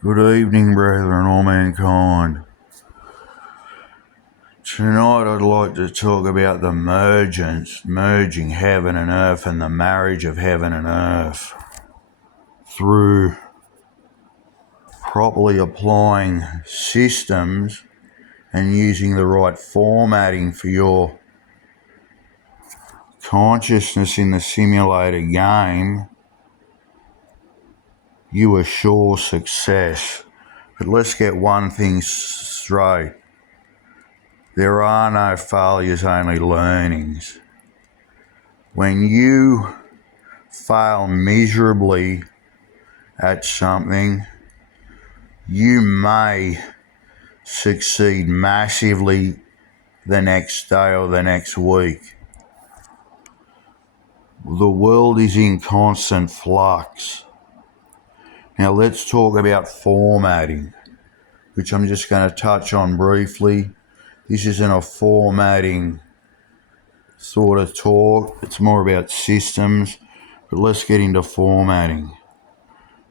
Good evening, brethren, all mankind. Tonight I'd like to talk about the merging heaven and earth and the marriage of heaven and earth through properly applying systems and using the right formatting for your consciousness in the simulator game. You assure success. But let's get one thing straight. There are no failures, only learnings. When you fail miserably at something, you may succeed massively the next day or the next week. The world is in constant flux. Now let's talk about formatting, which I'm just going to touch on briefly. This isn't a formatting sort of talk. It's more about systems. But let's get into formatting.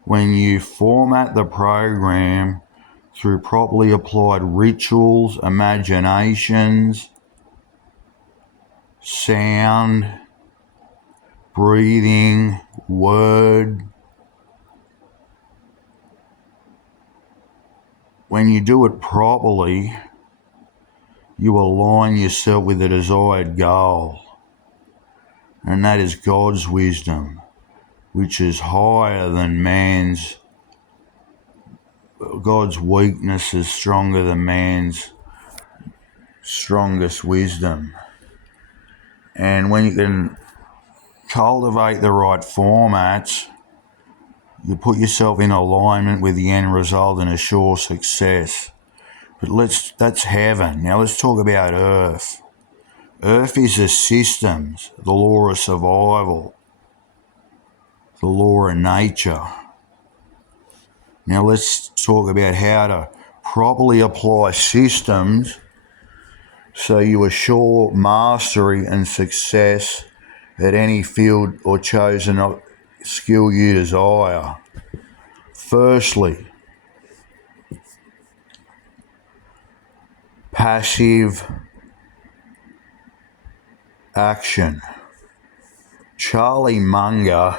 When you format the program through properly applied rituals, imaginations, sound, breathing, word, when you do it properly, you align yourself with the desired goal. And that is God's wisdom, which is higher than man's. God's weakness is stronger than man's strongest wisdom. And when you can cultivate the right formats, you put yourself in alignment with the end result and assure success. But that's heaven. Now let's talk about earth. Earth is the systems, the law of survival, the law of nature. Now let's talk about how to properly apply systems so you assure mastery and success at any field or chosen skill you desire. Firstly, passive action. Charlie Munger,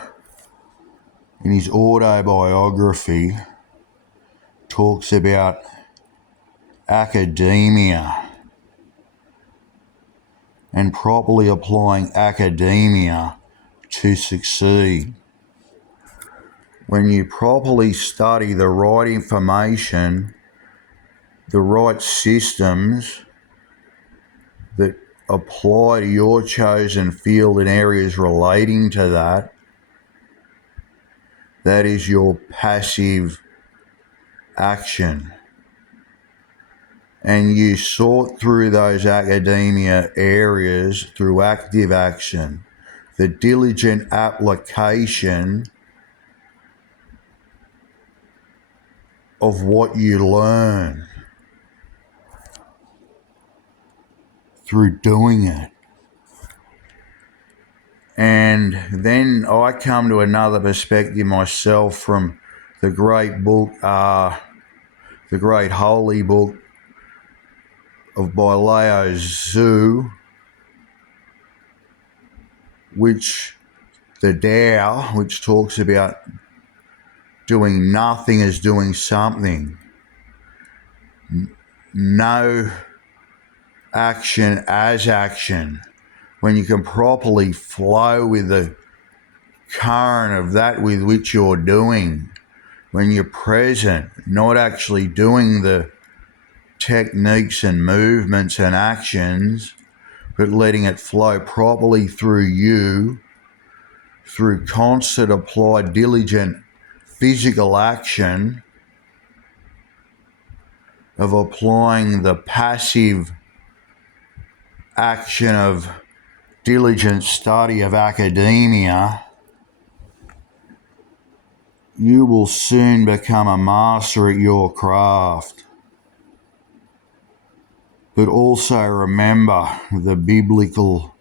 in his autobiography, talks about academia and properly applying academia to succeed. When you properly study the right information, the right systems that apply to your chosen field and areas relating to that, that is your passive action. And you sort through those academia areas through active action, the diligent application of what you learn through doing it. And then I come to another perspective myself from the great book, the great holy book by Lao Tzu, which the Tao, which talks about doing nothing as doing something. No action as action. When you can properly flow with the current of that with which you're doing, when you're present, not actually doing the techniques and movements and actions, but letting it flow properly through you, through constant applied diligent physical action of applying the passive action of diligent study of academia, you will soon become a master at your craft. But also remember the biblical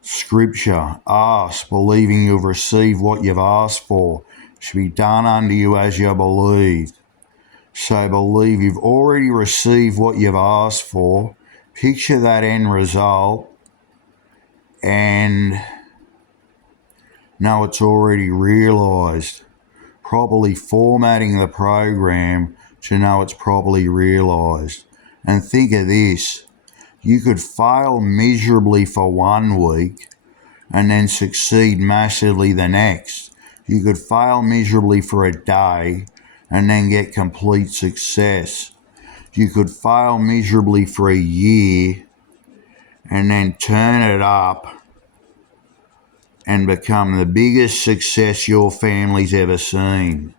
scripture, ask, believing you've received what you've asked for, should be done unto you as you believed. So believe you've already received what you've asked for. Picture that end result and know it's already realised. Properly formatting the program to know it's properly realised. And think of this. You could fail miserably for 1 week and then succeed massively the next. You could fail miserably for a day and then get complete success. You could fail miserably for a year and then turn it up and become the biggest success your family's ever seen.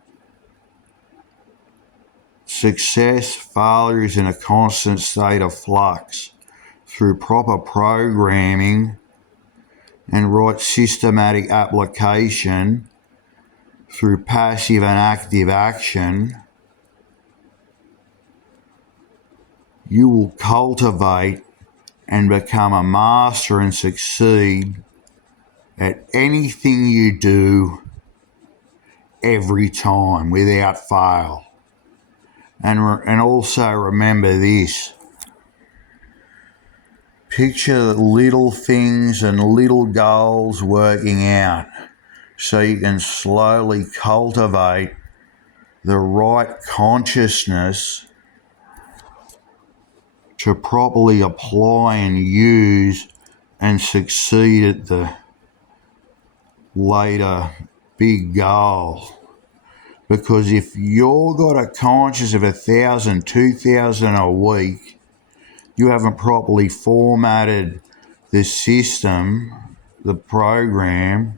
Success, failure is in a constant state of flux. Through proper programming and right systematic application, through passive and active action, you will cultivate and become a master and succeed at anything you do every time without fail. And also remember this. Picture little things and little goals working out so you can slowly cultivate the right consciousness to properly apply and use and succeed at the later big goal. Because if you've got a conscious of 1,000, 2,000 a week, you haven't properly formatted the system, the program,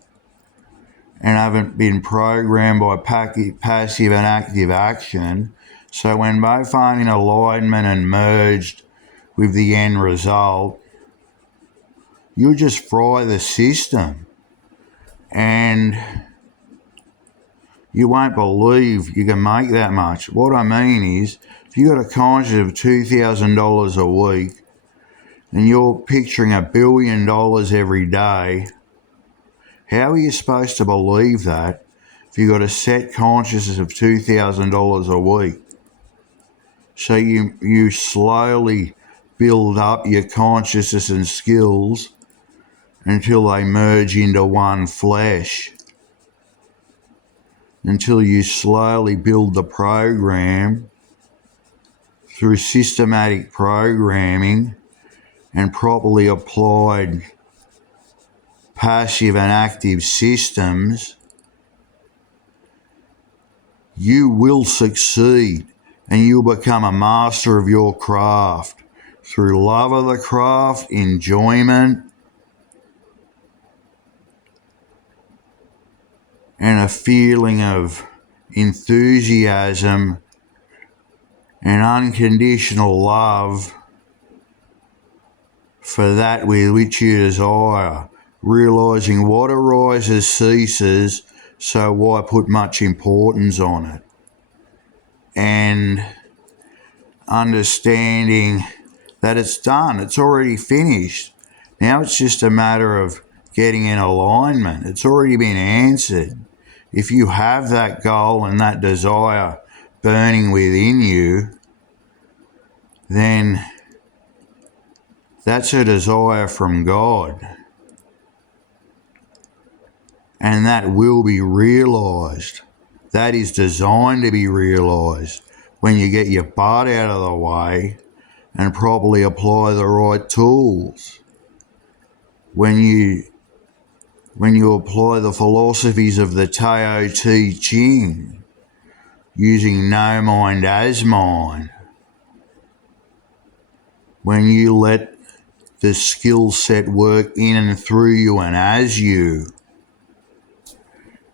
and haven't been programmed by passive and active action. So when both aren't in alignment and merged with the end result, you'll just fry the system. And you won't believe you can make that much. What I mean is, if you got a conscious of $2,000 a week and you're picturing $1 billion every day, how are you supposed to believe that if you got a set consciousness of $2,000 a week? So you slowly build up your consciousness and skills until they merge into one flesh. Until you slowly build the program through systematic programming and properly applied passive and active systems, you will succeed and you'll become a master of your craft through love of the craft, enjoyment, and a feeling of enthusiasm and unconditional love for that with which you desire, realising what arises ceases, so why put much importance on it? And understanding that it's done, it's already finished. Now it's just a matter of getting in alignment. It's already been answered. If you have that goal and that desire burning within you, then that's a desire from God. And that will be realised. That is designed to be realised when you get your butt out of the way and properly apply the right tools. When you apply the philosophies of the Tao Te Ching, using no mind as mind, when you let the skill set work in and through you and as you,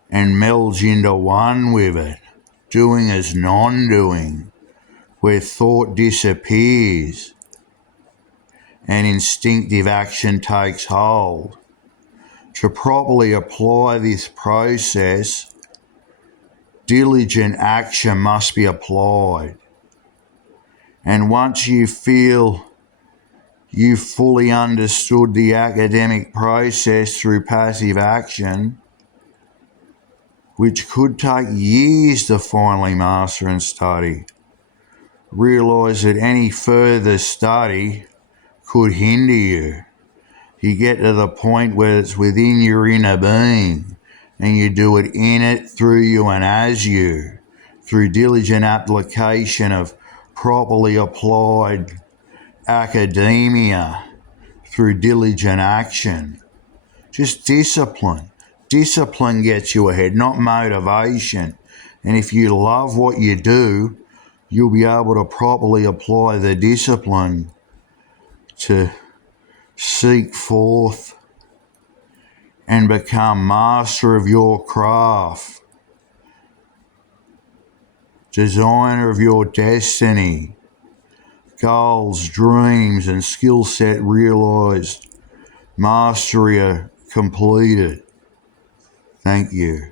and melds into one with it, doing as non-doing, where thought disappears and instinctive action takes hold. To properly apply this process, diligent action must be applied. And once you feel you fully understood the academic process through passive action, which could take years to finally master and study, realise that any further study could hinder you. You get to the point where it's within your inner being, and you do it in it, through you, and as you, through diligent application of properly applied academia, through diligent action. Just discipline. Discipline gets you ahead, not motivation. And if you love what you do, you'll be able to properly apply the discipline to seek forth and become master of your craft, designer of your destiny, goals, dreams, and skill set realised, mastery completed. Thank you.